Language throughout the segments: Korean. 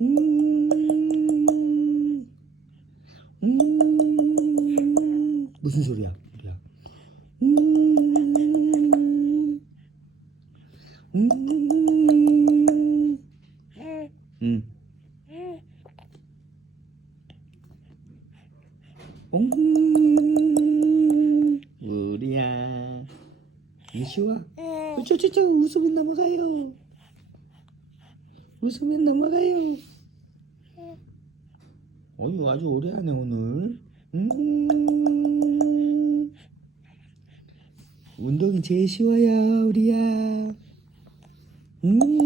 음, 음, 무슨 소리야? 우리야. 음, 음, 음. 음, 우리야. 이시와. 저저저 웃으면 넘어가요. 웃으면 넘어가요. 어이 아주 오래 하네 오늘. 음. 운동이 제일 쉬워요 우리야. 음.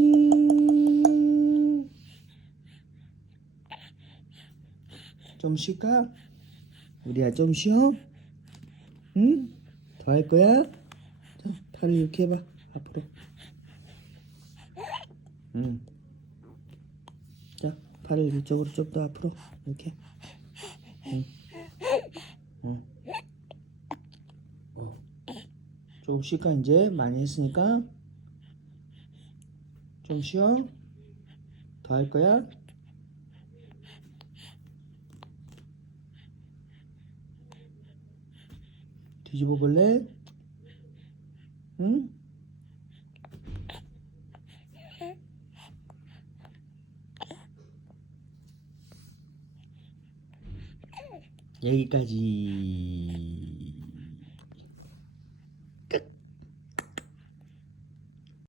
좀 쉴까? 우리야 좀 쉬어? 응? 더 할 거야? 자, 팔을 이렇게 해봐 앞으로. 응. 자, 팔을 이쪽으로 좀 더 앞으로 이렇게. 응. 어. 어. 조금 쉴까 이제 많이 했으니까 좀 쉬어. 더 할 거야? 뒤집어 볼래? 응? 여기까지.